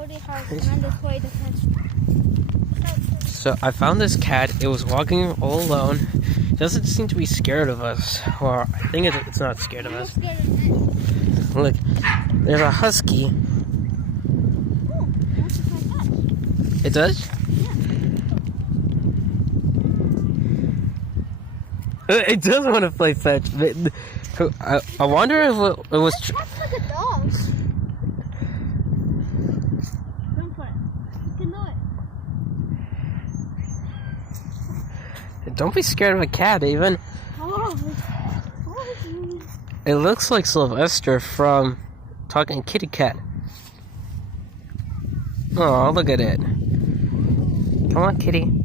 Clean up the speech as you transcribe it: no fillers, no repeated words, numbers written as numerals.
already have found this way to fetch. So I found this cat. It was walking all alone. It doesn't seem to be scared of us. Or I think it's not scared of us. Look, there's a husky. Oh, that's just like that. It does? It does want to play fetch. I wonder if it was... That's like a dog. Don't play. You can do it. Don't be scared of a cat, even. Oh, It looks like Sylvester from Talking Kitty Cat. Oh, look at it. Come on, kitty.